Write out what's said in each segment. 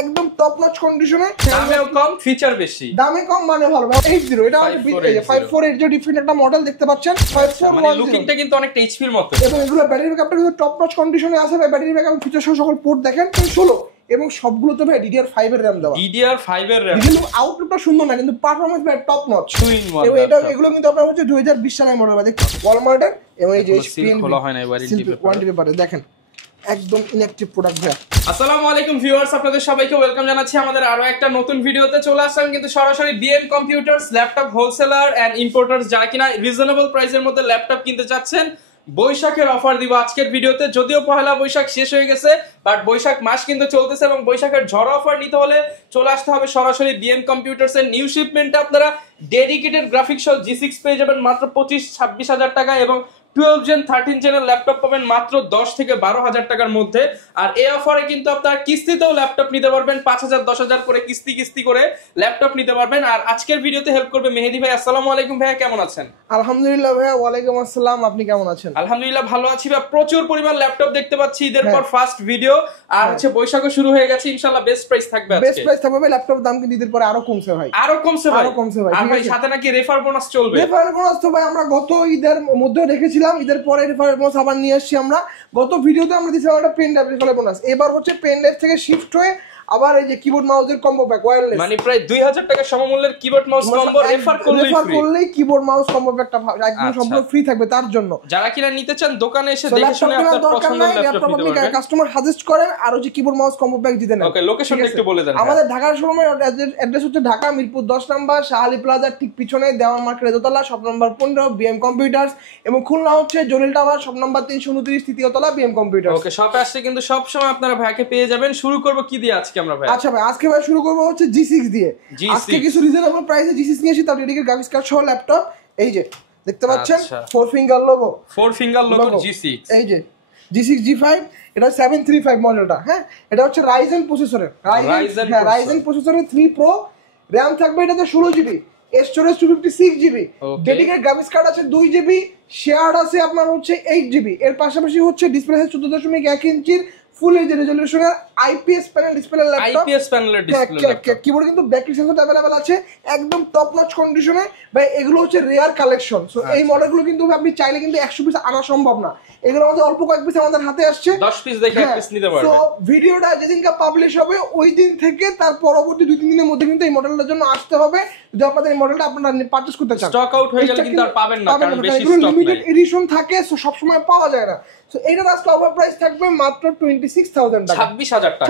একদম top notch কন্ডিশনে, দামেও কম ফিচার বেশি, দামে কম মানে ভালো। 80 এটা আমাদের 5480 ডিফারেন্ট একটা মডেল দেখতে পাচ্ছেন। 5410 মানে লুকিংটা কিন্তু অনেক এইচপির মতো, এবং এগুলো ব্যাটারি ব্যাকআপটা কিন্তু টপ নচ কন্ডিশনে আছে ভাই। ব্যাটারি ব্যাকআপ ফিচার সহ সকল পোর্ট দেখেন 16 এবং সবগুলো তো ভাই DDR5 এর RAM দেওয়া। DDR5 এর RAM, কিন্তু আউটলুকটা সুন্দর না, কিন্তু পারফরম্যান্স ভাই টপ নচ। এবং এটা এগুলো কিন্তু আপনারা হচ্ছে 2020 সালের মডেল ভাই, দেখুন ওয়ালমার্টের। এবং এই যে সিল খোলা হয় না, ওয়ারেন্টি পেপারে দেখেন একদম ইনঅ্যাকটিভ প্রোডাক্ট ভাই। আসসালামু আলাইকুম ভিউয়ার্স, আপনাদের সবাইকে ওয়েলকাম জানাচ্ছি আমাদের আরো একটা নতুন ভিডিওতে। চলে আসলাম কিন্তু সরাসরি BM computers laptop wholesaler and importers, যারা কিনা রিজনেবল প্রাইসের মধ্যে ল্যাপটপ কিনতে চাচ্ছেন। বৈশাখের অফার দিব আজকের ভিডিওতে, যদিও পহেলা বৈশাখ শেষ হয়ে গেছে, বাট বৈশাখ মাস কিন্তু চলতেছে এবং বৈশাখের ঝড় অফার নিতে হলে চলে আসতে হবে সরাসরি বিএম কম্পিউটার্স এর। নিউ শিপমেন্টে আপনারা ডেডিকেটেড গ্রাফিক্স সহ G6 পেয়ে যাবেন মাত্র 25-26 হাজার টাকা, এবং 12 জেন 13 জেনের ল্যাপটপ পাবেন মাত্র 10 থেকে 12 হাজার টাকার মধ্যে। আর এই অফারে কিন্তু আপনারা কিস্তিতেও ল্যাপটপ নিতে পারবেন, 5000 10,000 করে কিস্তি করে ল্যাপটপ নিতে পারবেন। আর আজকের ভিডিওতে হেল্প করবে মেহেদি ভাই। আসসালামু আলাইকুম ভাইয়া, কেমন আছেন? আলহামদুলিল্লাহ ভাইয়া, ওয়ালাইকুম আসসালাম, আপনি কেমন আছেন? আলহামদুলিল্লাহ ভালো আছি ভাই। প্রচুর পরিমাণ ল্যাপটপ দেখতে পাচ্ছি, ঈদের পর ফার্স্ট ভিডিও, আর হচ্ছে বৈশাখও শুরু হয়ে গেছে। ইনশাআল্লাহ বেস্ট প্রাইস থাকবে আজকে। বেস্ট প্রাইস থাকবে ভাই। ল্যাপটপের দাম কিন্তু ঈদের পরে আরো কমছে ভাই, আরো কমছে ভাই। আর ভাই ঠিক সাথে নাকি রেফার বোনাস চলবে। রেফার বোনাস তো ভাই আমরা গত ঈদের মধ্যে রেখেছিলাম, ঈদের পরে রেফার বোনাস আবার নিয়ে আসছি আমরা। গত ভিডিওতে আমরা দিয়েছিলাম একটা পেন ড্রাইভ রেফার বোনাস, এবার হচ্ছে পেন ড্রাইভ থেকে শিফট হয়ে আবার এই যে কিবোর্ড মাউসের কম্বো প্যাক ওয়্যারলেস, মানে প্রায় 2000 টাকা সমমূল্যের কিবোর্ড মাউস কম্বো রেফার করলেই কিবোর্ড মাউস কম্বো প্যাকটা একদম সম্পূর্ণ ফ্রি থাকবে। তার জন্য যারা কিনা নিতে চান দোকানে এসে দেখে শুনে আপনার পছন্দের ল্যাপটপ নিতে পারবেন। কাস্টমার সাজেস্ট করেন আর হচ্ছে কিবোর্ড মাউস কম্বো প্যাক দিতে নেন। ওকে, লোকেশনটা একটু বলে দেন। আমাদের ঢাকার শোরুমের অ্যাড্রেস হচ্ছে ঢাকা মিরপুর 10 নাম্বার শাহালি প্লাজার ঠিক পিছনে দেওয়ান মার্কেট দোতলা, শপ নাম্বার 15 বিএম কম্পিউটার্স, এবং খুলনা হচ্ছে জলিল টাওয়ার, শপ নাম্বার 329 তৃতীয় তলা বিএম কম্পিউটার্স। ওকে, শপে আসলে কিন্তু সব সময় আপনারা ভাইকে পেয়ে যাবেন। শুরু করব কি দিয়ে আজকে আমরা ভাই? আচ্ছা ভাই, আজকে ভাই শুরু করব হচ্ছে G6 দিয়ে। আজকে কিছু রিজনেবল প্রাইসে G6 নিয়ে এসেছি, তার ডেডিকেটেড গ্রাফিক্স কার্ড সহ ল্যাপটপ। এই যে দেখতে পাচ্ছেন 4 ফিঙ্গার লোগো, G6। এই যে G6 G5, এটা 735 মডেলটা। হ্যাঁ, এটা হচ্ছে রাইজেন প্রসেসরের, রাইজেন প্রসেসরের 3 প্রো, র‍্যাম থাকবে এটাতে 16GB, storage 256GB, dedicated graphics card আছে 2GB, শেয়ার আছে আপনার হচ্ছে 8GB। এর পাশাপাশি হচ্ছে ডিসপ্লে আছে 14.1 ইঞ্চির ফুল এইচডি রেজোলিউশনের আইপিএস প্যানেল ডিসপ্লের ল্যাপটপ। কিবোর্ড কিন্তু ব্যাটারি সেন্সর अवेलेबल আছে, একদম টপ নচ কন্ডিশনে ভাই। এগুলো হচ্ছে রেয়ার কালেকশন, সো এই মডেলগুলো কিন্তু আপনি চাইলে কিন্তু 100 পিস আনা সম্ভব না। এগুলো আমাদের অল্প কয়েক পিস আমাদের হাতে আসছে, 10 পিস দেখে এক পিস নিতে পারবেন। সো ভিডিওটা যেদিনকা পাবলিশ হবে ওই দিন থেকে তার পরবর্তী 2-3 দিনের মধ্যে কিন্তু এই মডেলটার জন্য আসতে হবে। যদি আপনাদের এই মডেলটা আপনারা পারচেজ করতে চান, স্টক আউট হয়ে গেলে কিন্তু আর পাবেন না, কারণ বেশি স্টক নাই। লিমিটেড এডিশন থাকে, সো সব সময় পাওয়া যায় না। সো এইটার আজকে অফার প্রাইস থাকবে মাত্র 26,000 টাকা,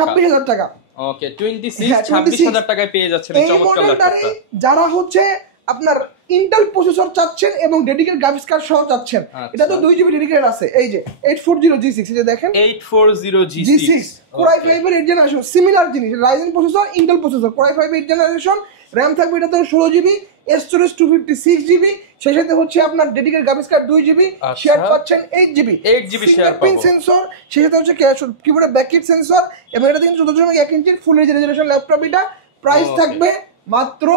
26,000 টাকা। ওকে, 26,000 টাকায় পেয়ে যাচ্ছেন এই চমৎকার ল্যাপটপটা। যারা হচ্ছে আপনার ইন্টেল প্রসেসর চাচ্ছেন এবং ডেডিকেটেড গ্রাফিক্স কার্ড সহ চাচ্ছেন, এটা তো 2GB ডেডিকেটেড আছে। এই যে 840 G6, এই যে দেখেন 840 G6 Core i5 এর 8 জেনারেশন, সিমিলার জিনিস, Ryzen processor Intel processor, Core i5 8 generation, RAM থাকবে এটাতে 16GB, স্টোরেজ 256GB, সেই সাথে হচ্ছে আপনার dedicated graphics card 2GB, share পাচ্ছেন 8GB শেয়ার পাবেন, সেন্সর, সেই সাথে হচ্ছে কিবোর্ডে ব্যাকলাইট সেন্সর, এবং এটা কিন্তু 14.1 ইঞ্চির ফুল এইচডি রেজোলিউশন ল্যাপটপ। এটা প্রাইস থাকবে মাত্র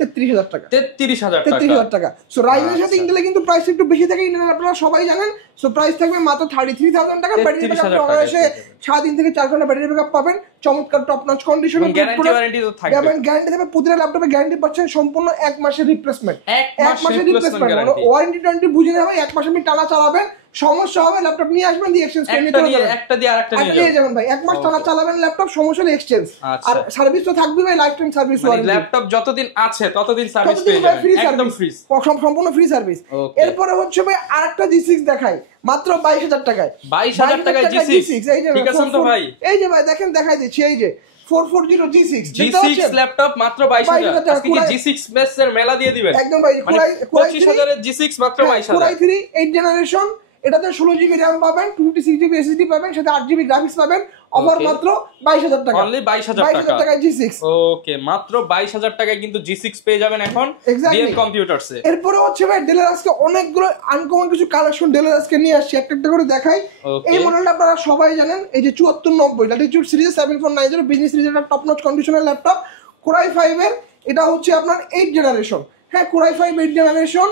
33,000 টাকা, 33,000 টাকা। সো রাইজেনের সাথে ইন্টেলের কিন্তু প্রাইস একটু বেশি থাকে, ইন্টেল আপনারা সবাই জানেন। সো প্রাইস থাকবে মাত্র 33,000 টাকা। ব্যাটারি ব্যাকআপ অনায়াসে 7 দিন থেকে 4 ঘন্টা ব্যাটারি ব্যাকআপ পাবেন, চমৎকার টপ নচ কন্ডিশনে। গ্যারান্টি তো থাকবে, গ্যারান্টি দেবে প্রতিটা ল্যাপটপে, গ্যারান্টি পাচ্ছেন সম্পূর্ণ 1 মাসের রিপ্লেসমেন্ট, 1 মাসের রিপ্লেসমেন্ট। ওয়ারেন্টি টোয়ারেন্টি বুঝে নেবেন, 1 মাস আপনি টানা চালাবেন, সমস্যা হবে ল্যাপটপ নিয়ে আসবেন, দিয়ে এক্সচেঞ্জ করে নিতে পারবেন। একটা দিয়ে আরেকটা নিয়ে যাবেন ভাই, 1 মাস টানা চালাবেন ল্যাপটপ, সমস্যা নেই এক্সচেঞ্জ। আর সার্ভিস তো থাকবে ভাই, life time service warranty. Laptop যতদিন আছে ততদিন সার্ভিস পেয়ে যাবেন, একদম ফ্রি, সম্পূর্ণ ফ্রি সার্ভিস। এরপর হচ্ছে ভাই আরেকটা G6 দেখাই মাত্র 22,000 টাকায়, 22,000 টাকায় G6। ঠিক আছে তো ভাই, এই যে ভাই দেখেন, দেখাই দিচ্ছি, এই যে 440 G6 ল্যাপটপ মাত্র 22,000 টাকা। আজকে কি G6 বেসের মেলা দিয়ে দিবেন? একদম ভাই, 25,000 এর G6 মাত্র 22,000। Core i3 8 জেনারেশন, এটাতে 16GB র‍্যাম পাবেন, 256GB SSD পাবেন, সাথে 8GB গ্রাফিক্স পাবেন। অফার মাত্র 22,000 টাকা, অনলি 22,000 টাকায় G6। ওকে, মাত্র 22,000 টাকায় কিন্তু G6 পেয়ে যাবেন এখন বিএম কম্পিউটারসে। এরপরে হচ্ছে ভাই ডেলের আজকে অনেকগুলো আনকমন কিছু কালেকশন ডেলের আজকে নিয়ে আসছি, একটা একটা করে দেখাই। এই মডেলটা আপনারা সবাই জানেন, এই যে 7490 ল্যাটিটিউড সিরিজ 7490 বিজনেস সিরিজের একটা টপ নচ কন্ডিশনের ল্যাপটপ, Core i5 এর, এটা হচ্ছে আপনার 8 জেনারেশন। হ্যাঁ, Core i5 8 generation,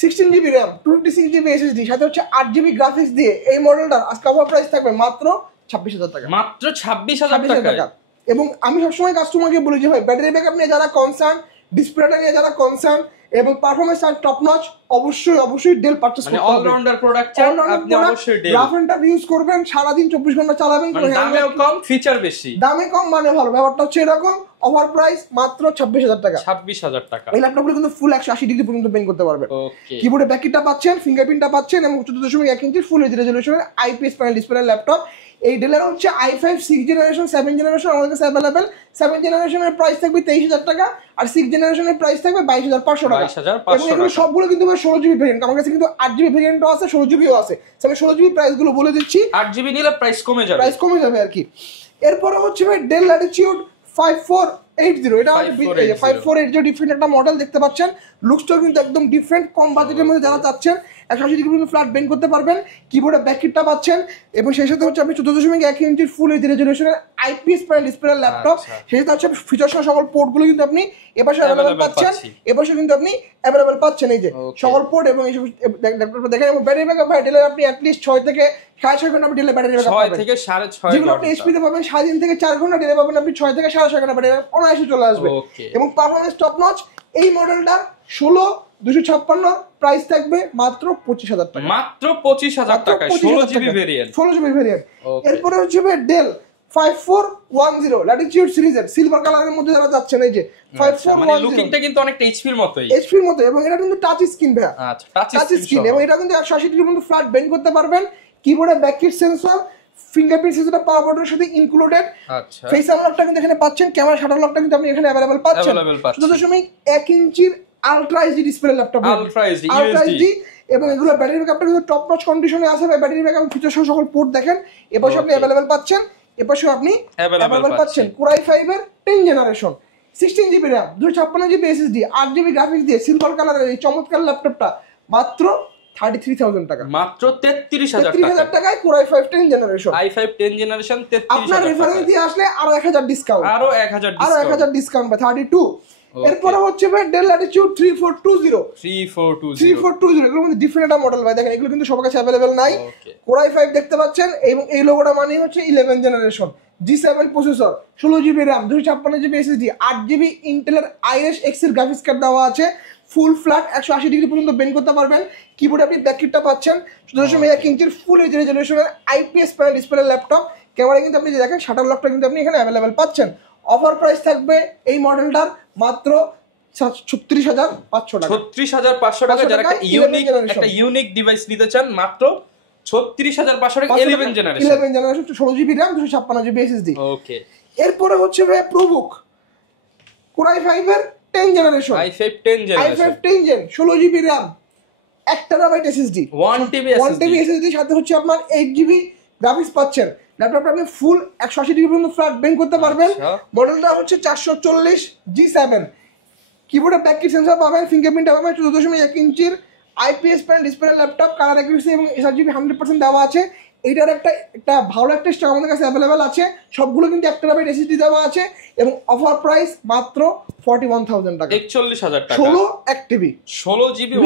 16GB RAM, 256GB SSD, সাথে হচ্ছে 8GB গ্রাফিক্স দিয়ে এই মডেলটার আজকে অফার প্রাইস থাকবে মাত্র 26,000 টাকা, মাত্র 26,000 টাকা। এবং আমি সবসময় কাস্টমারকে বলি যে ভাই ব্যাটারি ব্যাকআপ নিয়ে যারা কনসার্ন, ডিসপ্লেটা নিয়ে যারা কনসার্ন এবং পারফরম্যান্স আর টপ নচ, অবশ্যই ডেল পারচেজ করতে হবে। অলরাউন্ডার প্রোডাক্ট চান আপনি অবশ্যই Dell. Rough and tough use করবেন, সারা দিন 24 ঘন্টা চালাবেন, দামেও কম ফিচার বেশি। দামে কম মানে ভালো, ব্যাপারটা হচ্ছে এরকম। অফার প্রাইস মাত্র 26,000 টাকা। 26,000 টাকা। এই ল্যাপটপগুলো কিন্তু ফুল 180 ডিগ্রি পর্যন্ত পেইন্ট করতে পারবেন। ওকে। কিবোর্ডে ব্যাককিটটা পাচ্ছেন, ফিঙ্গারপ্রিন্টটা পাচ্ছেন এবং 14.1 ইঞ্চি ফুল এইচডি রেজোলিউশনের আইপিএস প্যানেল ডিসপ্লে ল্যাপটপ। এই ডেলের হচ্ছে i5 6 জেনারেশন 7 জেনারেশন আমাদের কাছে अवेलेबल। 7 জেনারেশনের প্রাইস থাকবে 23,000 টাকা আর 6 জেনারেশনের প্রাইস থাকবে 22,500 টাকা। এবং এগুলো সবগুলো কিন্তু 16GB ভেরিয়েন্ট। আমার কাছে কিন্তু 8GB ভেরিয়েন্টও আছে, 16GBও আছে। আমি 16GB প্রাইসগুলো বলে দিচ্ছি। 8GB নিলে প্রাইস কমে যাবে আর কি। এরপরে হচ্ছে ভাই ডেল ল্যাটিটিউড 5480। এটা 5480 ডিফারেন্ট একটা মডেল দেখতে পাচ্ছেন। লুকসটাও কিন্তু একদম ডিফারেন্ট। কম বাজেটের মধ্যে যারা চাচ্ছেন 180 ডিগ্রি পর্যন্ত ফ্ল্যাট বেন্ড করতে পারবেন। কিবোর্ডে ব্যাককিটটা পাচ্ছেন এবং সেই সাথে হচ্ছে আপনি 14.1 ইঞ্চির ফুল এইচডি রেজোলিউশনের আইপিএস প্যানেল ডিসপ্লে ল্যাপটপ। সেই সাথে হচ্ছে ফিচার সহ সকল পোর্টগুলো কিন্তু আপনি এপাশে अवेलेबल পাচ্ছেন, এপাশে কিন্তু আপনি अवेलेबल পাচ্ছেন। এই যে সকল পোর্ট এবং এইসব ল্যাপটপটা দেখেন। এবং ব্যাটারি ব্যাকআপ ভাই ডেলের আপনি অ্যাট লিস্ট 6 থেকে 6.5 ঘন্টা আপনি ডেলের ব্যাটারি ব্যাকআপ পাবেন। 6 থেকে 6.5 যেগুলো আপনি এইচপিতে পাবেন 3.5 থেকে 4 ঘন্টা ডেলে পাবেন আপনি 6 থেকে 6.5 ঘন্টা ব্যাটারি অনায়াসে চলে আসবে। এবং পারফরম্যান্স টপ নচ। এই মডেলটা 16,256 প্রাইস থাকবে মাত্র 25,000 টাকা। মাত্র 25,000 টাকায় 16GB ভেরিয়েন্ট। 16GB variant. এরপরে হচ্ছে ডেল 5410 ল্যাটিটিউড সিরিজের সিলভার কালারের মধ্যে যারা যাচ্ছেন এই যে 5410 মানে লুকিংটা কিন্তু অনেকটা এইচপির মতোই। এইচপির মতো এবং এটা কিন্তু টাচ স্ক্রিন ভাই। আচ্ছা টাচ স্ক্রিন এবং এটা কিন্তু 180 ডিগ্রি পর্যন্ত ফ্ল্যাট বেন্ড করতে পারবেন। কিবোর্ডে ব্যাককিট সেন্সর, ফিঙ্গারপ্রিন্ট সেন্সরটা পাওয়ার বোর্ডের সাথে ইনক্লুডেড। আচ্ছা ফেস আনলকটা কিন্তু এখানে পাচ্ছেন, ক্যামেরা শাটার লকটা কিন্তু আপনি এখানে अवेलेबल পাচ্ছেন। 14.1 ইঞ্চির ultra HD display laptop, ultra HD এবং এগুলো ব্যাটারি ব্যাকআপটা কিন্তু টপ নচ কন্ডিশনে আছে ভাই। ব্যাটারি ব্যাকআপ ফিচার সহ সকল পোর্ট দেখেন। এপাশে আপনি अवेलेबल পাচ্ছেন, এপাশে আপনি अवेलेबल পাচ্ছেন কোরাই 5 এর 10 generation 16GB RAM 256GB SSD 8GB graphics দিয়ে সিলভার কালারের এই চমৎকার ল্যাপটপটা মাত্র 33,000 টাকা। মাত্র 33,000 টাকায় কোরাই 5 10 জেনারেশন i5 10 জেনারেশন 33,000 আপনার রেফারেন্স দিয়ে আসলে আরো 1000 ডিসকাউন্ট, আরো 1000 ডিসকাউন্ট বা 32। এরপরে হচ্ছে ভাই ডেল ল্যাটিটিউড 3420 এগুলো কিন্তু ডিফারেন্ট একটা মডেল ভাই। দেখেন এগুলো কিন্তু সবার কাছে अवेलेबल নাই। কোরাই 5 দেখতে পাচ্ছেন এবং এই লোগোটা মানে হচ্ছে 11 generation G7 processor, 16GB RAM 256GB SSD 8GB ইন্টেলের আইরিশ এক্সেল গ্রাফিক্স কার্ড দেওয়া আছে। ফুল ফ্ল্যাট 180 ডিগ্রি পর্যন্ত বেন্ড করতে পারবেন। কিবোর্ডে আপনি ব্যাককিটটা পাচ্ছেন, 14.1 ইঞ্চির ফুল এইচডি রেজোলিউশনের IPS panel display laptop. Camera কিন্তু আপনি দেখেন শাটার লকটা কিন্তু আপনি এখানে अवेलेबल পাচ্ছেন। অফার প্রাইস থাকবে এই মডেলটার মাত্র 36,500 টাকা। 36,500 টাকা। যারা একটা ইউনিক ডিভাইস নিতে চান মাত্র 36,500 টাকা 11 generation 16GB RAM 256GB SSD। ওকে। এরপরে হচ্ছে ভাই প্রোবুক কোরাই 5 এর 10 generation i5 10 gen 16GB RAM 1TB SSD 1TB SSD সাথে হচ্ছে আপনার 8GB গ্রাফিক্স পাচ্ছেন। ল্যাপটপটা আপনি ফুল 180 ডিগ্রি পর্যন্ত ফ্ল্যাট বেন্ড করতে পারবেন। মডেলটা হচ্ছে 440 G7। কিবোর্ডে ব্যাককিট সেন্সর পাবেন, ফিঙ্গারপ্রিন্ট পাবেন, 14.1 ইঞ্চির IPS panel display laptop, colour accuracy এবং sRGB 100% দেওয়া আছে। এইটার একটা ভালো একটা স্টক আমাদের কাছে अवेलेबल আছে। সবগুলো কিন্তু 1TB SSD দেওয়া আছে এবং অফার প্রাইস মাত্র 41,000 টাকা, 41,000 টাকা। 16 1TB 16GB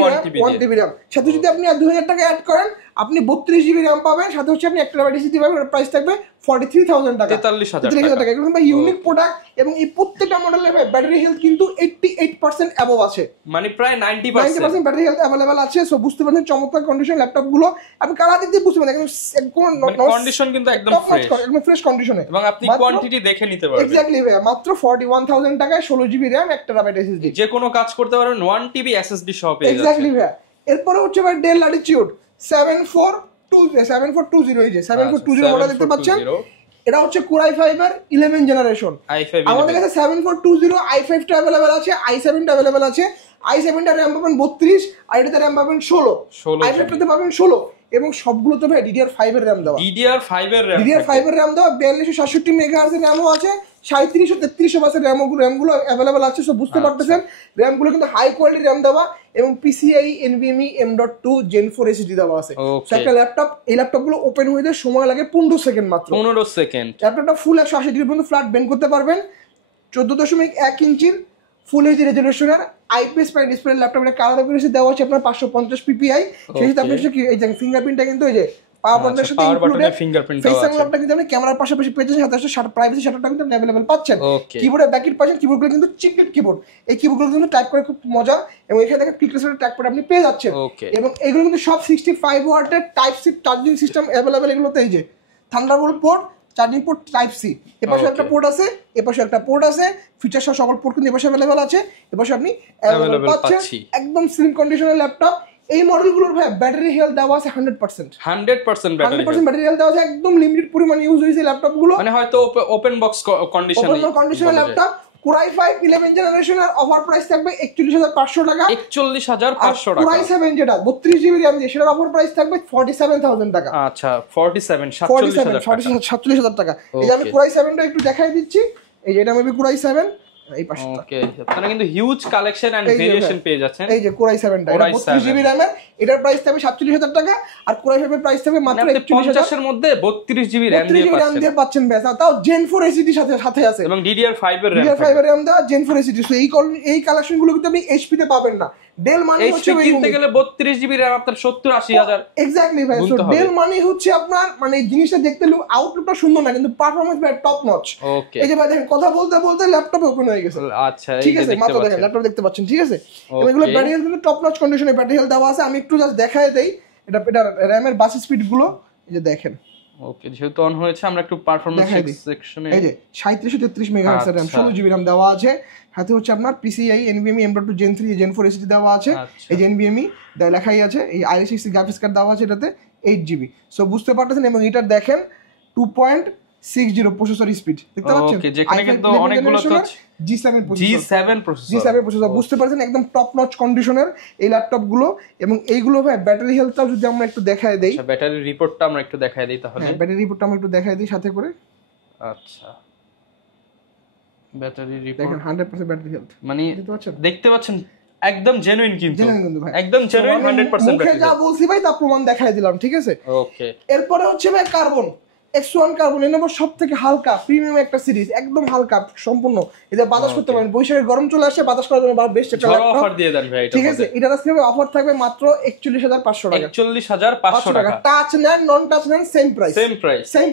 1TB RAM সাথে যদি আপনি আর 2,000 টাকা অ্যাড করেন আপনি 32GB RAM পাবেন। সাথে হচ্ছে আপনি 1TB SSD পাবেন। প্রাইস থাকবে 43,000 টাকা, 43,000 টাকা। এগুলো ভাই ইউনিক প্রোডাক্ট এবং এই প্রত্যেকটা মডেলের ভাই ব্যাটারি হেলথ কিন্তু 88% অ্যাবভ আছে, মানে প্রায় 90% ব্যাটারি হেলথ अवेलेबल আছে। সো বুঝতে পারছেন চমৎকার কন্ডিশন ল্যাপটপ গুলো। আপনি কালার দিক দিয়ে বুঝতে পারবেন কোন কন্ডিশন কিন্তু একদম ফ্রেশ কন্ডিশনে এবং আপনি কোয়ান্টিটি দেখে নিতে পারবেন। এক্স্যাক্টলি ভাই মাত্র 41,000 টাকায় 16GB RAM 1TB SSD যে কোনো কাজ করতে পারবেন 1TB SSD সহ পেয়ে যাচ্ছেন। এক্স্যাক্টলি ভাই। এরপরে হচ্ছে ভাই ডেল ল্যাটিটিউড 7420 এই যে 7420 মডেল দেখতে পাচ্ছেন। এটা হচ্ছে কোরাই 5 এর 11 জেনারেশন। আমাদের কাছে 7420 i5 টা अवेलेबल আছে, i7 টা अवेलेबल আছে। i7 টা RAM পাবেন 32 আর এটাতে RAM পাবেন 16, i5 টাতে পাবেন 16 এবং সবগুলো তো ভাই DDR5 এর RAM দেওয়া। DDR5 এর RAM দেওয়া 4267 মেগাহার্জ এর RAM আছে, 37 ও 33 বাসের RAM গুলো अवेलेबल আছে। সব বুঝতে পারতেছেন RAM গুলো কিন্তু হাই কোয়ালিটি RAM দেওয়া এবং PCIe NVMe M.2 Gen 4 SSD দেওয়া আছে। একটা ল্যাপটপ, এই ল্যাপটপ গুলো ওপেন হইতে সময় লাগে 15 সেকেন্ড মাত্র, 15 সেকেন্ড। ল্যাপটপটা ফুল 180 ডিগ্রি পর্যন্ত ফ্ল্যাট বেন্ড করতে পারবেন। 14.1 ইঞ্চির ফুল এইচডি রেজোলিউশনের আইপিএস প্যানেল ডিসপ্লে ল্যাপটপের কালার অ্যাকুরেসি দেওয়া আছে আপনার 550 PPI। সেই সাথে আপনি এই যে ফিঙ্গারপ্রিন্টটা কিন্তু এই যে পাওয়ার বাটনের সাথে ইনক্লুডেড ফিঙ্গারপ্রিন্ট ফেস আনলকটা কিন্তু আপনি ক্যামেরার পাশাপাশি পেয়ে যাচ্ছেন, সাথে প্রাইভেসি শাটারটা কিন্তু আপনি अवेलेबल পাচ্ছেন। কিবোর্ডের ব্যাকেট পাচ্ছেন, কিবোর্ডগুলো কিন্তু চিকলেট কিবোর্ড, এই কিবোর্ডগুলো কিন্তু টাইপ করে খুব মজা, এবং এখানে দেখেন ক্লিকলেসের ট্র্যাকপ্যাড আপনি পেয়ে যাচ্ছেন। এবং এগুলো কিন্তু সব 65 ওয়াটের type C charging system available. এগুলোতে এই যে thunderbolt port, charging port type C, এপাশে একটা পোর্ট আছে, এপাশে একটা পোর্ট আছে, ফিচার সহ সকল পোর্ট কিন্তু এপাশে अवेलेबल আছে, এপাশে আপনি अवेलेबल পাচ্ছেন। একদম স্লিম কন্ডিশনের ল্যাপটপ। এই মডেলগুলোর ভাই ব্যাটারি হেলথ দেওয়া আছে 100%, 100% ব্যাটারি হেলথ দেওয়া আছে, একদম লিমিটেড পরিমাণ ইউজ হয়েছে ল্যাপটপগুলো, মানে হয়তো ওপেন বক্স কন্ডিশনের ল্যাপটপ। Core i5 11 জেনারেশনের অফার প্রাইস থাকবে 41500 টাকা, 41500 টাকা। Core i7 যেটা 32 জিবি RAM দিয়ে সেটার অফার প্রাইস থাকবে 47000 টাকা। আচ্ছা 47000 টাকা। এই যে আমি Core i7 টা একটু দেখাই দিচ্ছি, এই যে এটা মেবি Core i7 এই পাশে। ওকে, আপনারা কিন্তু হিউজ কালেকশন এন্ড ভেরিয়েশন পেয়ে যাচ্ছেন। এই যে Core i7 টা, এটা 32 জিবি RAM এর, এটার প্রাইস থাকবে 47000 টাকা, আর Core i5 এর প্রাইস থাকবে মাত্র 50 এর মধ্যে 32 জিবি RAM দিয়ে পাচ্ছেন বেশ, তাও Gen 4 SSD সাথে আছে, এবং DDR5 এর RAM দেওয়া Gen 4 SSD। সো এই কালেকশনগুলো কিন্তু আপনি HP তে পাবেন না। ডেল মানে হচ্ছে কিনতে গেলে 32 জিবি RAM আপনার 70-80 এক্স্যাক্টলি ভাই। সো ডেল মানে হচ্ছে আপনার মানে জিনিসটা দেখতে আউটলুকটা সুন্দর না, কিন্তু পারফরম্যান্স ভাই টপ নচ। এই যে ভাই দেখেন কথা বলতে বলতে ল্যাপটপ ওপেন হয়ে গেছে। আচ্ছা ঠিক আছে, মাত্র দেখেন ল্যাপটপ দেখতে পাচ্ছেন, ঠিক আছে। এগুলো ব্যাটারি হেলথ কিন্তু টপ নচ কন্ডিশনে ব্যাটারি হেলথ দেওয়া আছে। আমি একটু জাস্ট দেখায় দেই এটা RAM এর বাস স্পিড গুলো, এই যে দেখেন। ওকে, যেহেতু অন হয়েছে আমরা একটু পারফরম্যান্স সেকশনে, এই যে 3733 মেগাহার্টজ এর RAM, 16 জিবি RAM দেওয়া আছে, সাথে হচ্ছে আপনার PCIe NVMe M.2 Gen 3 Gen 4 SSD দেওয়া আছে, এই যে NVMe লেখাই আছে, এই i6 গ্রাফিক্স কার্ড দেওয়া আছে এটাতে 8 জিবি। সো বুঝতে পারতেছেন, এবং এটা দেখেন 2.60 প্রসেসর স্পিড দেখতে পাচ্ছেন। ওকে, যেখানে কিন্তু অনেকগুলো তো G7 প্রসেসর বুঝতে পারছেন, একদম টপ নচ কন্ডিশনের এই ল্যাপটপ গুলো। এবং এইগুলো ভাই ব্যাটারি হেলথটাও যদি আমরা একটু দেখায় দেই, আচ্ছা ব্যাটারি রিপোর্টটা আমরা একটু দেখায় দেই তাহলে। ব্যাটারি রিপোর্টটা আমরা একটু দেখায় দেই সাথে করে। আচ্ছা ব্যাটারি রিপোর্ট দেখেন 100% ব্যাটারি হেলথ, মানে দেখতে পাচ্ছেন একদম জেনুইন, কিন্তু ভাই একদম জেনুইন 100% মুখে যা বলছি ভাই তা প্রমাণ দেখায় দিলাম, ঠিক আছে। ওকে, এরপরে হচ্ছে ভাই কার্বন X1 কার্বন, এই নম্বর সবথেকে হালকা প্রিমিয়াম একটা সিরিজ, একদম হালকা সম্পূর্ণ, এটা বাতাস করতে পারেন, বৈশাখে গরম চলে আসে বাতাস করার জন্য বেস্ট একটা ল্যাপটপ। অফার দিয়ে দেন ভাই, ঠিক আছে। এটার আজকে অফার থাকবে মাত্র 41500 টাকা, 41500 টাকা। টাচ নেন নন টাচ নেন সেম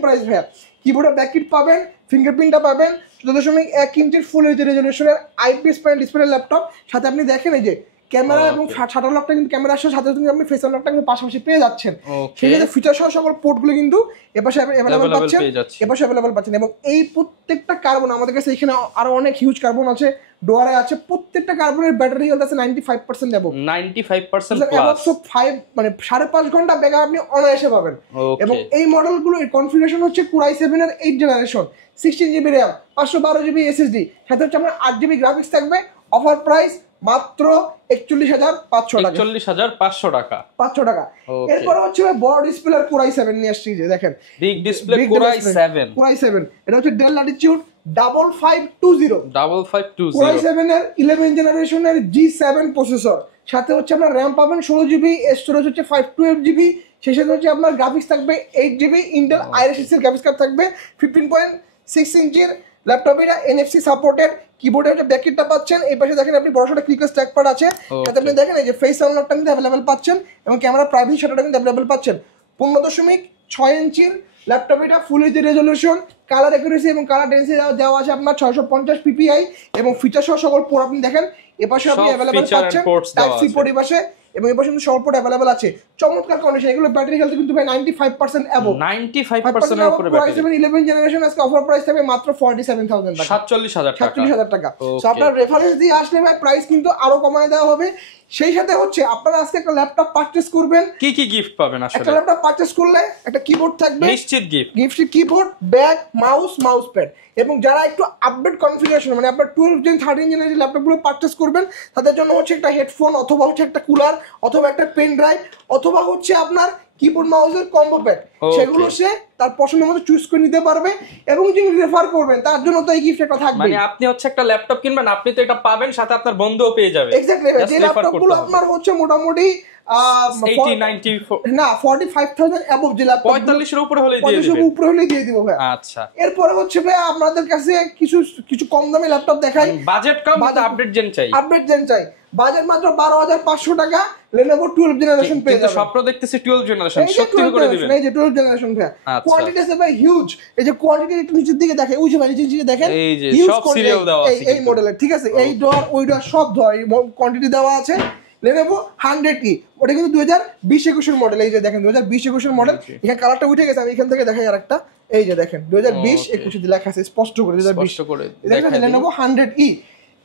প্রাইস ভাই। কিবোর্ডে ব্যাককিট পাবেন, ফিঙ্গারপ্রিন্টটা পাবেন, 14.1 ইঞ্চির ফুল এইচডি রেজোলিউশনের IPS প্যানেল ডিসপ্লে ল্যাপটপ। সাথে আপনি দেখেন এই যে ক্যামেরা এবং শাটার লকটা কিন্তু ক্যামেরার সাথে কিন্তু আপনি ফেস আনলকটা কিন্তু পাশাপাশি পেয়ে যাচ্ছেন। সেই সাথে ফিচার সহ সকল পোর্টগুলো কিন্তু এপাশে अवेलेबल পাচ্ছেন, এপাশে अवेलेबल পাচ্ছেন। এবং এই প্রত্যেকটা কার্বন আমাদের কাছে এখানে আরো অনেক হিউজ কার্বন আছে, ডোয়ারে আছে, প্রত্যেকটা কার্বনের ব্যাটারি হেলথ আছে 95% এবং 95% প্লাস, 5 মানে 5.5 ঘন্টা ব্যাকআপ আপনি অনায়াসে পাবেন। এবং এই মডেলগুলোর কনফিগারেশন হচ্ছে Core i7 এর 8 generation, 16 GB RAM, 512 GB SSD, সাথে হচ্ছে আপনার 8 জিবি গ্রাফিক্স থাকবে। অফার প্রাইস মাত্র 41500 টাকা, 41500 টাকা, 500 টাকা। এরপর হচ্ছে বড় ডিসপ্লে Core i7 নিয়ে আসছি, যে দেখেন বিগ ডিসপ্লে Core i7, এটা হচ্ছে Dell Latitude 5520, Core i7 এর 11 জেনারেশনের G7 প্রসেসর, সাথে হচ্ছে আপনার RAM পাবেন 16 জিবি, স্টোরেজ হচ্ছে 512 জিবি, সেই সাথে হচ্ছে আপনার গ্রাফিক্স থাকবে 8 জিবি, Intel Iris 6 এর গ্রাফিক্স কার্ড থাকবে, 15.6 ইঞ্চির ল্যাপটপ, এটা NFC সাপোর্টেড, কিবোর্ডে একটা ব্যাকেটটা পাচ্ছেন, এই পাশে দেখেন আপনি বড় একটা ক্লিকলেস ট্র্যাকপ্যাড আছে, সাথে আপনি দেখেন এই যে ফেস আনলকটা কিন্তু अवेलेबल পাচ্ছেন, এবং ক্যামেরা প্রাইভেসি শাটারটা কিন্তু अवेलेबल পাচ্ছেন। 15.6 ইঞ্চির ল্যাপটপ, এটা full HD resolution, colour accuracy এবং কালার ডেনসিটি দেওয়া আছে আপনার 650 PPI, এবং ফিচার সহ সকল পোর্ট আপনি দেখেন এপাশে আপনি अवेलेबल পাচ্ছেন, টাইপ সি পোর্ট এপাশে, এবং এপাশে কিন্তু সকল পোর্ট अवेलेबल আছে। চমৎকার কন্ডিশন, এগুলো ব্যাটারি হেলথ কিন্তু ভাই 95% অ্যাবভ, 95% এর উপরে ব্যাটারি। Core i7 11 জেনারেশন আজকে অফার প্রাইস থাকবে মাত্র 47000 টাকা, 47000 টাকা। সো আপনার রেফারেন্স দিয়ে আসলে ভাই প্রাইস কিন্তু আরো কমায় দেওয়া হবে। সেই সাথে হচ্ছে আপনারা আজকে একটা ল্যাপটপ পারচেজ করবেন, কি গিফট পাবেন? আসলে একটা ল্যাপটপ পারচেজ করলে একটা কিবোর্ড থাকবে, নিশ্চিত gift, keyboard, bag, mouse pad. এবং যারা একটু আপডেট কনফিগারেশন মানে আপনার 12 জেন 13 জেনের যে ল্যাপটপগুলো পারচেজ করবেন, তাদের জন্য হচ্ছে একটা হেডফোন, অথবা হচ্ছে একটা কুলার, অথবা একটা পেন ড্রাইভ, অথবা হচ্ছে আপনার কিবোর্ড মাউসের কম্বো প্যাক, সেগুলো সে তার পছন্দের মতো চুজ করে নিতে পারবে। এবং যিনি রেফার করবেন তার জন্য তো এই গিফট একটা থাকবে। মানে আপনি হচ্ছে একটা ল্যাপটপ কিনবেন, আপনি তো এটা পাবেন, সাথে আপনার বন্ধুও পেয়ে যাবে। এক্স্যাক্টলি, যে ল্যাপটপগুলো আপনার হচ্ছে মোটামুটি 45,000 অ্যাবভ, যে ল্যাপটপ 45 এর উপরে হলে দিয়ে দিব ভাই। আচ্ছা, এরপরে হচ্ছে ভাই আপনাদের কাছে কিছু কম দামি ল্যাপটপ দেখাই, বাজেট কম, আপডেট জেন চাই। বাজেট মাত্র 12,500 টাকা Lenovo 12 জেনারেশন পেয়ে যাবেন। স্বপ্ন দেখতেছি 12 জেনারেশন, সত্যি করে দিবেন। এই যে 12 জেনারেশন ভাই, কোয়ান্টিটি আছে ভাই হিউজ। এই যে কোয়ান্টিটি একটু নিচের দিকে দেখেন, ওই যে ভাই নিচের দিকে দেখেন, এই যে সব সিরিয়াল দেওয়া আছে এই মডেলের, ঠিক আছে? এই ডোর ওই ডোর সব ধর কোয়ান্টিটি দেওয়া আছে। Lenovo 100E, ওটা কিন্তু 2020-21 এর মডেল। এই যে দেখেন 2020-21 এর মডেল, এখানে কালারটা উঠে গেছে, আমি এখান থেকে দেখাই আরেকটা। এই যে দেখেন 2020-21 লেখা আছে স্পষ্ট করে, 2020 দেখেন Lenovo 100E,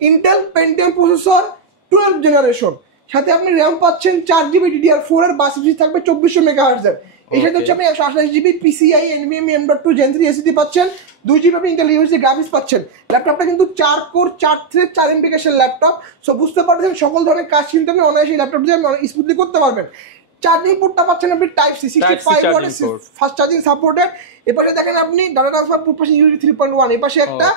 Intel Pentium processor 12 generation, সাথে আপনি RAM পাচ্ছেন 4GB DDR4 এর, বাস জিবি থাকবে 2400 মেগাহার্টজ এর। এই সাথে হচ্ছে আপনি 128GB PCIe NVMe M.2 Gen 3 SSD পাচ্ছেন, 2GB আপনি Intel UHD গ্রাফিক্স পাচ্ছেন। ল্যাপটপটা কিন্তু 4 কোর 4 থ্রেড 4 MB ক্যাশের ল্যাপটপ। সো বুঝতে পারছেন সকল ধরনের কাজ কিন্তু আপনি অনায়াসে ল্যাপটপ দিয়ে স্মুথলি করতে পারবেন। চার্জিং পোর্টটা পাচ্ছেন আপনি টাইপ সি 65 ওয়াটের ফাস্ট চার্জিং সাপোর্টেড। এপাশে দেখেন আপনি ডাটা ট্রান্সফার পোর্ট পাশে USB 3.1, এপাশে একটা,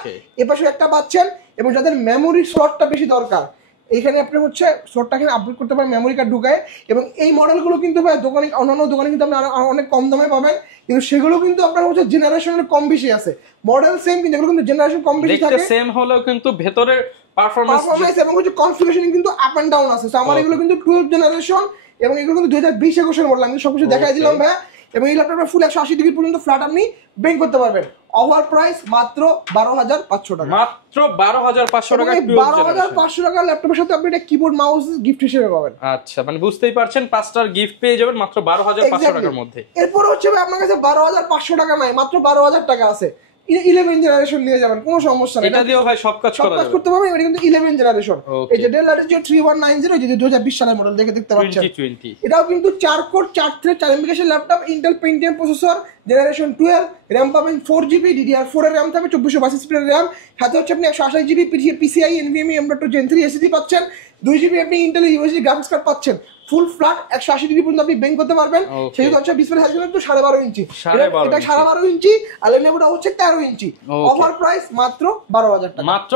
এপাশে একটা পাচ্ছেন। এবং যাদের মেমোরি স্লটটা বেশি দরকার, এইখানে আপনি হচ্ছে স্লটটা এখানে আপডেট করতে পারেন মেমোরি কার্ড ঢুকায়। এবং এই মডেলগুলো কিন্তু ভাই দোকানে, অন্যান্য দোকানে কিন্তু আপনি অনেক কম দামে পাবেন, কিন্তু সেগুলো কিন্তু আপনার হচ্ছে জেনারেশনের কম বেশি আছে। মডেল সেম কিন্তু এগুলো কিন্তু জেনারেশন কম বেশি থাকে, দেখতে সেম হলেও কিন্তু ভেতরের পারফরম্যান্স এবং হচ্ছে কনফিগারেশন কিন্তু আপ এন্ড ডাউন আছে। সো আমার এগুলো কিন্তু 12 জেনারেশন এবং এগুলো কিন্তু 2020-21 এর মডেল। আমি সবকিছু দেখাই দিলাম ভাই। এবং এই ল্যাপটপটা ফুল 180 ডিগ্রি পর্যন্ত ফ্ল্যাট আপনি বেন্ড করতে পারবেন। ওভার প্রাইস মাত্র 12,500 টাকা, মাত্র 12,500 টাকা। 12,500 টাকা ল্যাপটপের সাথে আপনি একটা কিবোর্ড মাউস গিফট হিসেবে পাবেন। আচ্ছা, মানে বুঝতেই পারছেন 5টার গিফট পেয়ে যাবেন মাত্র 12,500 টাকার মধ্যে। এরপর হচ্ছে আপনার কাছে 12,500 টাকা নাই, মাত্র 12,000 টাকা আছে, 11 জেনারেশন নিয়ে যাবেন, কোনো সমস্যা নেই। এটা দিয়েও ভাই সব কাজ করতে পারবেন। এটা কিন্তু 11 জেনারেশন। এই যে Dell Latitude 3190, যে 2020 সালের মডেল দেখতে পাচ্ছেন, এটাও কিন্তু 4 কোর 4 থ্রেড 4 MB ক্যাশের laptop, Intel Pentium processor generation 12, RAM পাবেন 4GB DDR4 এর RAM থাকবে, 2422 স্পিডের RAM, সাথে হচ্ছে আপনি 128GB PCIe NVMe M.2 Gen 3 SSD পাচ্ছেন, 2GB আপনি Intel UHD গ্রাফিক্স কার্ড পাচ্ছেন। ফুল ফ্ল্যাট 180 ডিগ্রি পর্যন্ত আপনি বেন্ড করতে পারবেন। সেই হচ্ছে ডিসপ্লে সাইজ কিন্তু 12.5 ইঞ্চি, এটা 12.5 ইঞ্চি, আর Lenovoটা হচ্ছে 13 ইঞ্চি। অফার প্রাইস মাত্র 12,000 টাকা, মাত্র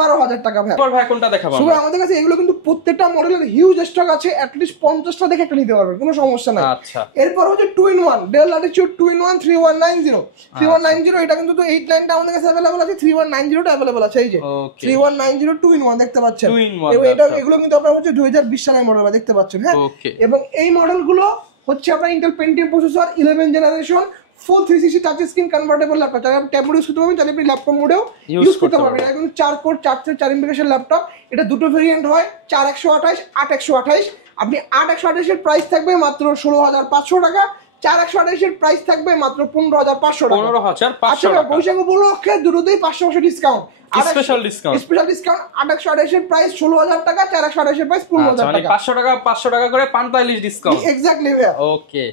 12,000 টাকা। ভাই কোনটা দেখাবো? শুভ আমাদের কাছে এগুলো কিন্তু প্রত্যেকটা মডেলের হিউজ স্টক আছে, অ্যাট লিস্ট 50টা দেখে একটা নিতে পারবেন, কোনো সমস্যা নাই। আচ্ছা, এরপর হচ্ছে 2-in-1 Dell Latitude 2-in-1 3190, এটা কিন্তু 8 লাইনটা আমাদের কাছে अवेलेबल আছে, 3190 টা अवेलेबल আছে। এই যে 3190 2-in-1 দেখতে পাচ্ছেন, এবং এটা এগুলো কিন্তু আপনারা হচ্ছে 2020 সালের মডেল দেখতে পাচ্ছেন। হ্যাঁ, এবং এই মডেলগুলো হচ্ছে আপনার Intel Pentium প্রসেসর 11 জেনারেশন, ফুল 360 টাচ স্ক্রিন কনভার্টেবল ল্যাপটপ, চাইলে আপনি ট্যাব মোডে ইউজ করতে পারবেন, চাইলে আপনি ল্যাপটপ মোডেও ইউজ করতে পারবেন। এটা কিন্তু 4 কোর 4 থ্রেড 4 MB ক্যাশের ল্যাপটপ। এটা দুটো ভেরিয়েন্ট হয়, 4128, 8128। আপনি 8128 এর প্রাইস থাকবে মাত্র 16,500 টাকা, 4128 এর প্রাইস থাকবে মাত্র 15,500 টাকা। 15,500 টাকা। বৈশাখ উপলক্ষে দুটোতেই 500% ডিসকাউন্ট, স্পেশাল ডিসকাউন্ট। 8128 এর প্রাইস 16,000 টাকা, 4128 এর প্রাইস 15,000 টাকা, 500 টাকা করে 45 ডিসকাউন্ট। এক্স্যাক্টলি ভাইয়া। ওকে,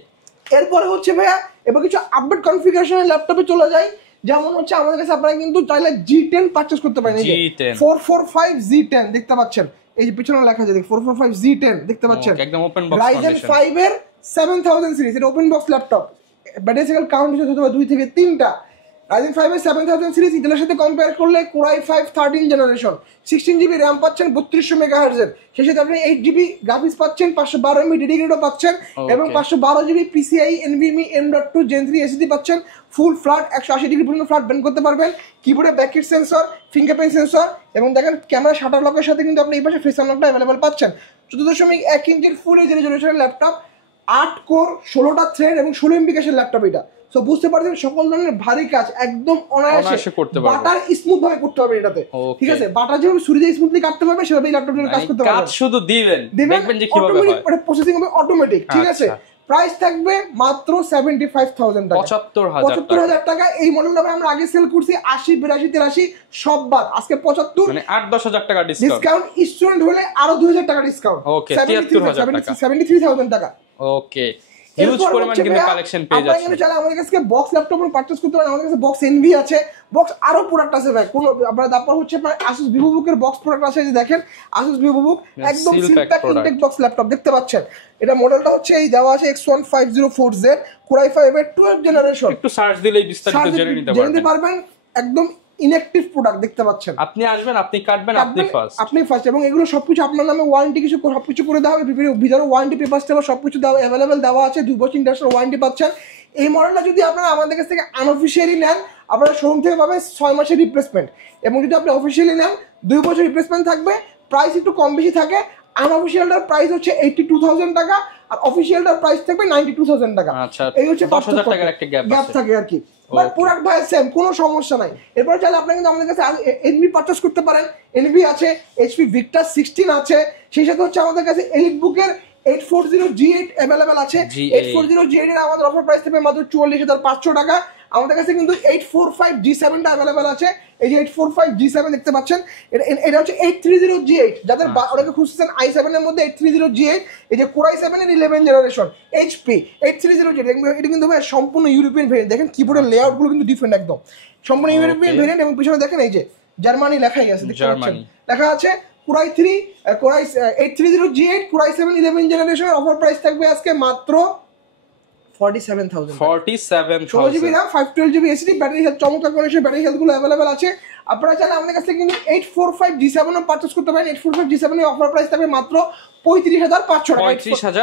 এরপরে হচ্ছে ভাইয়া এবার কিছু আপডেট কনফিগারেশনের ল্যাপটপে চলে যাই। যেমন হচ্ছে আমাদের কাছে আপনারা কিন্তু চাইলে G10 পারচেজ করতে পারেন। এই যে 445 G10 দেখতে পাচ্ছেন, এই যে পিছনে লেখা আছে 445 G10 দেখতে পাচ্ছেন, একদম ওপেন বক্স Ryzen 5 এর 7000 সিরিজ, এটা open box laptop, battery cycle count হচ্ছে 2 থেকে 3টা। Ryzen 5 এর 7000 সিরিজ ইন্টেলের সাথে কম্পেয়ার করলে Core i5 13 generation, 16GB RAM পাচ্ছেন 3200 মেগাহার্টজ এর, সেই সাথে আপনি 8GB গ্রাফিক্স পাচ্ছেন, 512 MB ডেডিকেটেড পাচ্ছেন, এবং 512GB PCIe NVMe M.2 Gen 3 SSD পাচ্ছেন। ফুল ফ্ল্যাট 180 ডিগ্রি পর্যন্ত ফ্ল্যাট বেন্ড করতে পারবেন। কিবোর্ডে ব্যাকলাইট সেন্সর, ফিঙ্গারপ্রিন্ট সেন্সর, এবং দেখেন ক্যামেরা শাটার লকের সাথে কিন্তু আপনি এই পাশে ফেস আনলকটা अवेलेबल পাচ্ছেন। 14.1 ইঞ্চির ফুল এইচ রেজোলিউশনের ল্যাপটপ, 8 কোর 16টা থ্রেড এবং 16 MB ক্যাশের ল্যাপটপ। এটা সো বুঝতে পারছেন সকল ধরনের ভারী কাজ একদম অনায়াসে করতে পারবেন, বাটার স্মুথ ভাবে করতে পারবেন এটাতে। ঠিক আছে, বাটার যেভাবে ছুরি দিয়ে স্মুথলি কাটতে পারবে সেভাবে এই ল্যাপটপের কাজ করতে পারবেন। কাজ শুধু দিবেন, দেখবেন যে কিভাবে হয়, এটা প্রসেসিং হবে অটোমেটিক। ঠিক আছে, প্রাইস থাকবে মাত্র 75,000 টাকা, 75,000 টাকা। এই মডেলটা আমরা আগে সেল করছি 80, 82, 83 সব বাদ, আজকে 75, মানে 8-10,000 টাকা ডিসকাউন্ট। স্টুডেন্ট হলে আরো 2,000 টাকা ডিসকাউন্ট, ওকে 73,000 টাকা। ওকে, হিউজ পরিমাণ কিন্তু কালেকশন পেয়ে যাচ্ছে। আপনারা চাইলে আমাদের কাছে বক্স ল্যাপটপ পারচেজ করতে পারেন। আমাদের কাছে বক্স এনভি আছে, বক্স আরো প্রোডাক্ট আছে ভাই। কোন আপনারা তারপর হচ্ছে আপনার Asus VivoBook এর বক্স প্রোডাক্ট আছে, যে দেখেন Asus VivoBook একদম seal pack intact box laptop দেখতে পাচ্ছেন। এটা মডেলটা হচ্ছে এই দেওয়া আছে X1504Z Core i5 এর 12 জেনারেশন। একটু সার্চ দিলেই বিস্তারিত জেনে নিতে পারবেন। একদম ইনঅ্যাক্টিভ প্রোডাক্ট দেখতে পাচ্ছেন। আপনি আসবেন, আপনি কাটবেন, আপনি ফার্স্ট, এবং এগুলো সবকিছু আপনার নামে ওয়ারেন্টি কিছু সবকিছু করে দেওয়া হবে। ভিতরে ওয়ারেন্টি পেপারস দেওয়া সবকিছু দেওয়া अवेलेबल দেওয়া আছে। 2 বছর ইন্টারন্যাশনাল ওয়ারেন্টি পাচ্ছেন। এই মডেলটা যদি আপনারা আমাদের কাছ থেকে আনঅফিশিয়ালি নেন, আপনারা শোরুম থেকে পাবেন 6 মাসের রিপ্লেসমেন্ট, এবং যদি আপনি অফিশিয়ালি নেন 2 বছর রিপ্লেসমেন্ট থাকবে, প্রাইস একটু কম বেশি থাকে। আনঅফিশিয়ালটার প্রাইস হচ্ছে 82,000 টাকা, আর অফিশিয়ালটার প্রাইস থাকবে 92,000 টাকা। আচ্ছা, এই হচ্ছে 10,000 টাকার একটা গ্যাপ থাকে আর কি। বাট প্রোডাক্ট ভাই সেম, কোনো সমস্যা নাই। এরপর চাইলে আপনি কিন্তু আমাদের কাছে এনভি পারচেজ করতে পারেন। এনভি আছে, এইচপি ভিক্টার 16 আছে, সেই সাথে হচ্ছে আমাদের কাছে এলিট বুকের 840 G8 অ্যাভেলেবেল আছে। 840 G8 এর আমাদের অফার প্রাইস থাকবে মাত্র 44,500 টাকা। আমাদের কাছে কিন্তু 845 G7 টা অ্যাভেলেবেল আছে। এই যে 845 G7 দেখতে পাচ্ছেন, এটা হচ্ছে 830 G8, যাদের অনেকে খুঁজছেন i7 এর মধ্যে 830 G8, এই যে Core i7 এর 11 জেনারেশন HP 830 G8, এটা কিন্তু ভাই সম্পূর্ণ ইউরোপিয়ান ভেরিয়েন্ট। দেখেন কিবোর্ডের লেআউট গুলো কিন্তু ডিফারেন্ট একদম, সম্পূর্ণ ইউরোপিয়ান ভেরিয়েন্ট। এবং পিছনে দেখেন এই যে জার্মানি লেখাই আছে, দেখতে পাচ্ছেন লেখা আছে Core i3 Core i830 G8 Core i7 11 জেনারেশনের অফার প্রাইস থাকবে আজকে মাত্র 47,000। 47,000 RAM 512 GB SSD, battery health চমৎকার কন্ডিশন, ব্যাটারি হেলথ গুলো अवेलेबल আছে। আপনারা চাইলে আমাদের কাছে কিন্তু 845 G7 ও পারচেজ করতে পারেন। 845 G7 এর অফার প্রাইস থাকবে মাত্র 35,500 টাকা।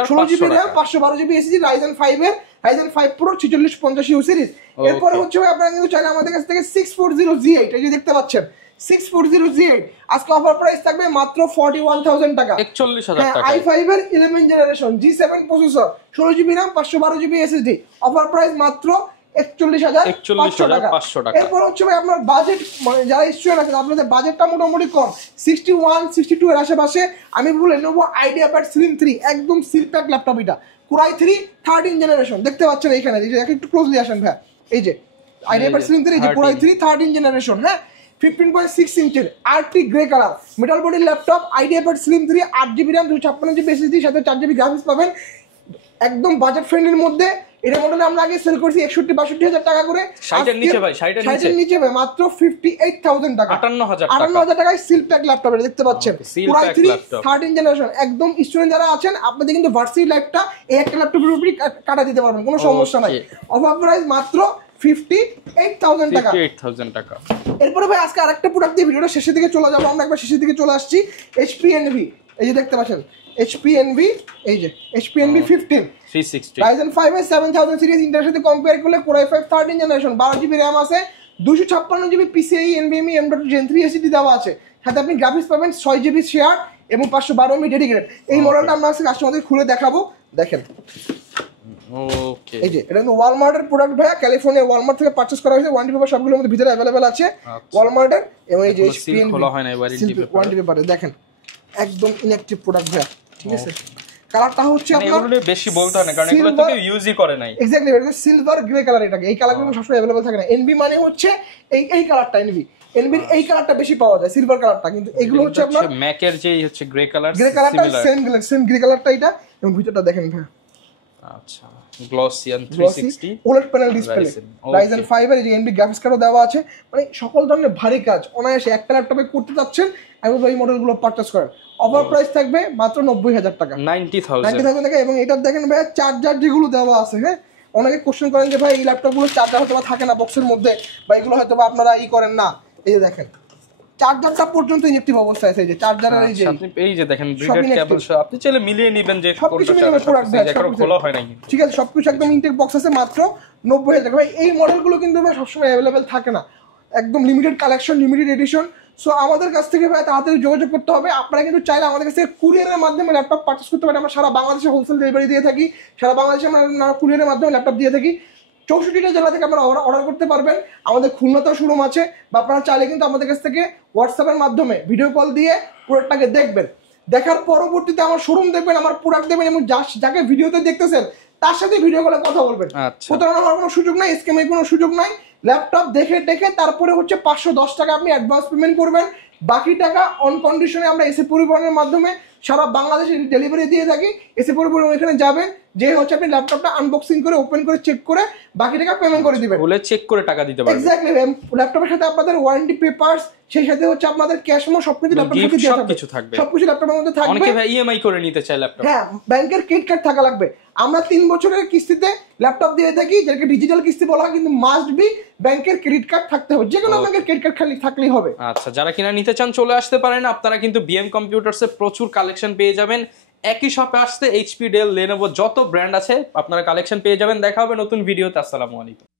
16 GB RAM 512 GB SSD, Ryzen 5 এর Ryzen 5 Pro 4650U সিরিজ। এরপর হচ্ছে আপনারা কিন্তু চাইলে আমাদের কাছ থেকে 640 G8, এই যে দেখতে পাচ্ছেন 640 G8 আজকে অফার প্রাইস থাকবে মাত্র 41,000 টাকা, 41,000 টাকা। i5 এর 11 generation G7 processor, 16 GB RAM 512 GB SSD, offer price মাত্র 41,500 টাকা। এরপর হচ্ছে ভাই আপনার বাজেট, মানে যারা স্টুডেন্ট আছেন আপনাদের বাজেটটা মোটামুটি কম, 61 62 এর আশেপাশে, আমি বলে নেবো IdeaPad Slim 3, একদম সিল প্যাক ল্যাপটপ। এটা Core i3 13 জেনারেশন, দেখতে পাচ্ছেন এইখানে, এই যে একটু ক্লোজলি আসেন ভাই, এই যে IdeaPad Slim 3, এই যে Core i3 13 জেনারেশন, হ্যাঁ 15.6 ইঞ্চের arctic grey colour metal body laptop, IdeaPad Slim 3, 8 GB RAM 256 GB SSD, সাথে 4 GB গ্রাফিক্স পাবেন, একদম বাজেট ফ্রেন্ডলির মধ্যে। এটা মডেল আমরা আগে সেল করছি 61-62,000 টাকা করে। 60 এর নিচে ভাই, 60 এর নিচে ভাই মাত্র 58,000 টাকা, 58,000 টাকায় সিল প্যাক ল্যাপটপ এটা দেখতে পাচ্ছেন। Core i3 13 জেনারেশন, একদম স্টুডেন্ট যারা আছেন আপনাদের কিন্তু ভার্সিটি লাইফটা এই একটা ল্যাপটপের উপরই কাটা দিতে পারবেন, কোনো সমস্যা নাই। অফার প্রাইস মাত্র 58,000 টাকা। 58,000 টাকা। এরপরে ভাই আজকে আরেকটা প্রোডাক্ট দিয়ে ভিডিওটা শেষের দিকে চলে যাবো, আমরা একবার শেষের দিকে চলে আসছি। HP Envy, এই যে দেখতে পাচ্ছেন HP Envy, এই যে HP Envy 15 360 Ryzen 5 এর 7000 সিরিজ, ইন্টার সাথে কম্পেয়ার করলে Core i5 13 generation, 12 GB RAM আছে, 256 GB PCIe NVMe M.2 Gen 3 SSD দেওয়া আছে, সাথে আপনি গ্রাফিক্স পাবেন 6 GB শেয়ার এবং 512 MB ডেডিকেটেড। এই মডেলটা আমরা আজকে কাস্টমারদের খুলে দেখাবো, দেখেন। ওকে, এই যে এটা কিন্তু ওয়ালমার্টের প্রোডাক্ট ভাইয়া, ক্যালিফোর্নিয়া ওয়ালমার্ট থেকে পারচেজ করা হয়েছে। ওয়ারেন্টি পেপার সবগুলোর মধ্যে ভিতরে अवेलेबल আছে ওয়ালমার্টের। এবং এই যে সিল খোলা হয় না, ওয়ারেন্টি পেপারে দেখেন একদম ইনঅ্যাকটিভ প্রোডাক্ট ভাইয়া, ঠিক আছে। কালারটা হচ্ছে আপনার এগুলো বেশি বলতে হয় না, কারণ এগুলো তো কেউ ইউজই করে নাই। এক্স্যাক্টলি, এটা সিলভার গ্রে কালার, এটাকে এই কালারগুলো সবসময় अवेलेबल থাকে না। এনভি মানে হচ্ছে এই কালারটা, এনভির এই কালারটা বেশি পাওয়া যায়, সিলভার কালারটা। কিন্তু এগুলো হচ্ছে আপনার ম্যাকের যে হচ্ছে গ্রে কালারটা সেম গ্রে কালারটা এটা। এবং ভিতরটা দেখেন ভাই, আচ্ছা glossy and 360 OLED panel display, Ryzen 5 এর যে এনভি গ্রাফিক্স কার্ডও দেওয়া আছে। মানে সকল ধরনের ভারী কাজ অনায়াসে একটা ল্যাপটপে করতে যাচ্ছেন, এবং এই মডেলগুলো পারচেজ করেন। অফার প্রাইস থাকবে মাত্র 90,000 টাকা, 90,000 টাকা। এবং এটা দেখেন ভাই চার্জার যেগুলো দেওয়া আছে, হ্যাঁ অনেকে কোশ্চেন করেন যে ভাই এই ল্যাপটপগুলো চার্জার হয়তো থাকে না বক্সের মধ্যে, বা এগুলো হয়তো আপনারা করেন না। এই যে দেখেন চার্জারটা পর্যন্ত ইনঅ্যাকটিভ অবস্থায় আছে, এই যে চার্জারের এই যে দেখেন ব্রিডেড কেবল, আপনি চাইলে মিলিয়ে নেবেন যে কোনটা চার্জার খোলা হয় না, ঠিক আছে সবকিছু একদম ইনটেক বক্স আছে, মাত্র 90,000 টাকা। ভাই এই মডেলগুলো কিন্তু ভাই সবসময় अवेलेबल থাকে না, একদম limited collection, limited edition. So আমাদের কাছ থেকে ভাই তাড়াতাড়ি যোগাযোগ করতে হবে। আপনারা কিন্তু চাইলে আমাদের কাছ থেকে কুরিয়ারের মাধ্যমে ল্যাপটপ পারচেজ করতে পারেন। আমরা সারা বাংলাদেশে হোলসেল ডেলিভারি দিয়ে থাকি, সারা বাংলাদেশে আমরা কুরিয়ারের মাধ্যমে ল্যাপটপ দিয়ে থাকি। 64টা জেলা থেকে আপনারা অর্ডার করতে পারবেন। আমাদের খুলনাতেও শোরুম আছে, বা আপনারা চাইলে কিন্তু আমাদের কাছ থেকে হোয়াটসঅ্যাপের মাধ্যমে ভিডিও কল দিয়ে প্রোডাক্টটাকে দেখবেন, দেখার পরবর্তীতে আমার শোরুম দেখবেন, আমার প্রোডাক্ট দেখবেন, এবং যাকে ভিডিওতে দেখতেছেন তার সাথে ভিডিও কলে কথা বলবেন। প্রতারণা হওয়ার কোনো সুযোগ নাই, স্ক্যামের কোনো সুযোগ নাই। ল্যাপটপ দেখে তারপরে হচ্ছে 510 টাকা আপনি অ্যাডভান্স পেমেন্ট করবেন, বাকি টাকা অন কন্ডিশনে আমরা এসে পরিবহনের মাধ্যমে সারা বাংলাদেশে ডেলিভারি দিয়ে থাকি। এসে পরিবহন এখানে যাবেন, যে হচ্ছে আপনি ল্যাপটপটা আনবক্সিং করে ওপেন করে চেক করে বাকি টাকা পেমেন্ট করে দিবেন, বলে চেক করে টাকা দিতে পারবেন। এক্স্যাক্টলি, ল্যাপটপের সাথে আপনাদের ওয়ারেন্টি পেপারস, সেই সাথে হচ্ছে আপনাদের ক্যাশ মো সবকিছু ল্যাপটপের সাথে দেওয়া থাকবে, সবকিছু ল্যাপটপের মধ্যে থাকবে। অনেকে ভাই ইএমআই করে নিতে চায় ল্যাপটপ, হ্যাঁ ব্যাংকের ক্রেডিট কার্ড থাকা লাগবে। আমরা 3 বছরের কিস্তিতে ল্যাপটপ দিয়ে থাকি, যেটাকে ডিজিটাল কিস্তি বলা হয়, কিন্তু মাস্ট বি ব্যাংকের ক্রেডিট কার্ড থাকতে হবে, যে কোনো ব্যাংকের ক্রেডিট কার্ড খালি থাকলেই হবে। আচ্ছা, যারা কিনা নিতে চান চলে আসতে পারেন। আপনারা কিন্তু বিএম কম্পিউটারসে প্রচুর কালেকশন পেয়ে যাবেন। একই শপে আসতে HP, ডেল, লেনোভো যত ব্র্যান্ড আছে আপনারা কালেকশন পেয়ে যাবেন। দেখা হবে নতুন ভিডিওতে। আসসালামু আলাইকুম।